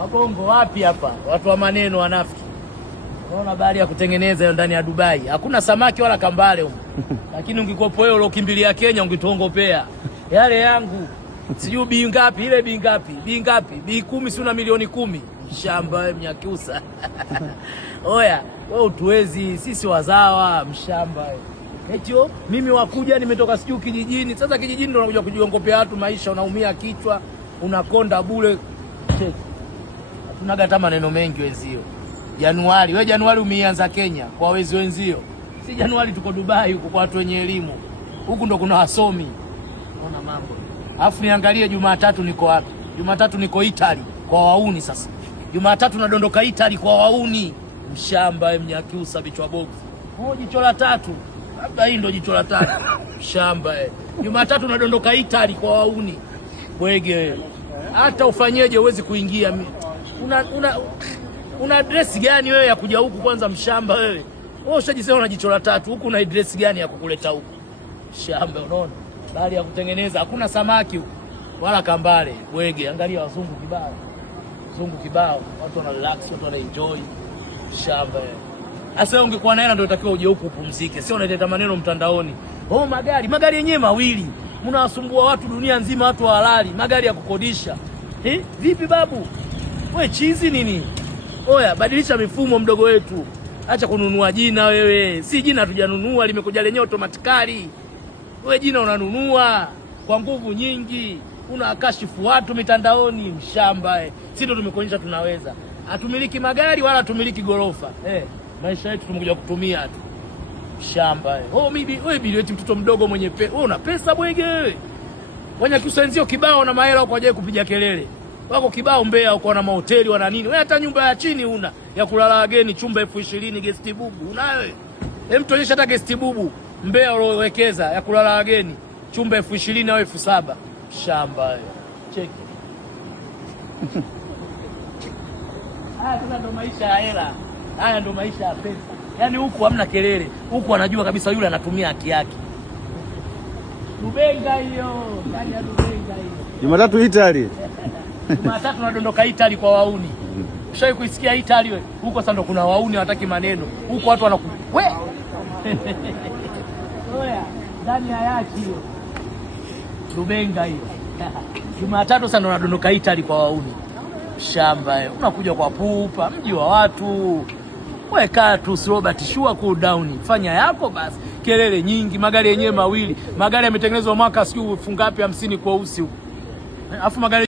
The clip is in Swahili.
Wabongo wapi hapa? Watu wa maneno wanafiki. Unaona bahari ya kutengeneza hiyo ndani ya Dubai. Hakuna samaki wala kambale huko. Lakini ungikopo wewe uliokimbilia Kenya ungitongopea. Yale yangu. Sijui bii ngapi, ile bii ngapi? Bii ngapi? Bii 10 si una milioni 10. Mshamba wewe Mnyakyusa. Oya, wewe utuwezi, sisi wazawa, mshamba wewe. Etio, mimi wakuja nimetoka sijui kijijini. Sasa kijijini ndo unakuja kujiongopea watu maisha, unaumia kichwa, unakonda bure. Tunaga hata maneno mengi wenzio. Januari, wewe Januari umeanza Kenya kwa wezi wenzio. Si Januari tuko Dubai huko kwa watu wenye elimu. Huku ndo kuna wasomi. Unaona mambo. Alafu niangalie Jumatatu niko wapi? Jumatatu niko Italy kwa wauni sasa. Jumatatu nadondoka Italy kwa wauni. Mshamba Mnyakyusa bichwa box. Jicho la tatu. Labda hii ndo jicho la tatu. Mshamba Jumatatu nadondoka Italy kwa wauni. Bwege. Hata ufanyeje uwezi kuingia. Una address gani wewe ya kuja huku kwanza mshamba wewe? Wewe ushajisema una jicho la tatu, huku una address gani ya kukuleta huku? Shamba unaona? Bahari ya kutengeneza, hakuna samaki huku wala kambale. Bwege, angalia wazungu kibao. Wazungu kibao, watu wana relax, watu wana enjoy. Shamba wewe. Sasa wewe ungekuwa na hela ndio utakiwa uje huku upumzike. Sio unaleta maneno mtandaoni. Magari yenyewe mawili. Mnawasumbua watu dunia nzima, watu wa halali, magari ya kukodisha. Vipi babu? Wewe chizi nini? Oya, badilisha mifumo mdogo wetu. Acha kununua jina wewe. Si jina tujanunua, limekuja lenyewe automatically. Wewe jina unanunua kwa nguvu nyingi. Unakashifu watu mitandaoni, mshamba Sisi ndo tumekuonyesha tunaweza. Hatumiliki magari wala hatumiliki gorofa. Maisha yetu tumekuja kutumia tu. Mshamba wewe bilieti mtoto mdogo mwenye pesa. Wewe una pesa bwege wewe. Wanyakyusa wenzio kibao na mahela huko hajaye kupiga kelele. Wako kibao Mbeya uko na mahoteli wana nini? Wewe hata nyumba ya chini una ya kulala wageni, chumba 20,000 guest bubu. Unayo wewe? Hem, tuonyesha hata guest bubu Mbeya uliowekeza ya kulala wageni, chumba 20,000 au 7,000. Shamba wewe. Cheki. Haya ndo maisha ya hela. Haya ndo maisha ya pesa. Yaani huku hamna kelele. Huku anajua kabisa yule anatumia haki yake. Dubenga hiyo. Ndani ya Dubenga hiyo. Jumatatu Italy. Jumatatu nadondoka Italy kwa wauni. Ushawahi kuisikia Italy wewe? Huko sasa ndo kuna wauni hawataki maneno. Huko watu wanaku. Oya, ndani ya yaki hiyo. Dubenga hiyo. Jumatatu sasa ndo nadondoka Italy kwa wauni. Shamba wewe. Unakuja kwa pupa, mji wa watu. Wewe kaa tu Robert, shua cool down. Fanya yako basi. Kelele nyingi, magari yenyewe mawili. Magari yametengenezwa mwaka sijui fungapi 50 kwa usi huko. Alafu magari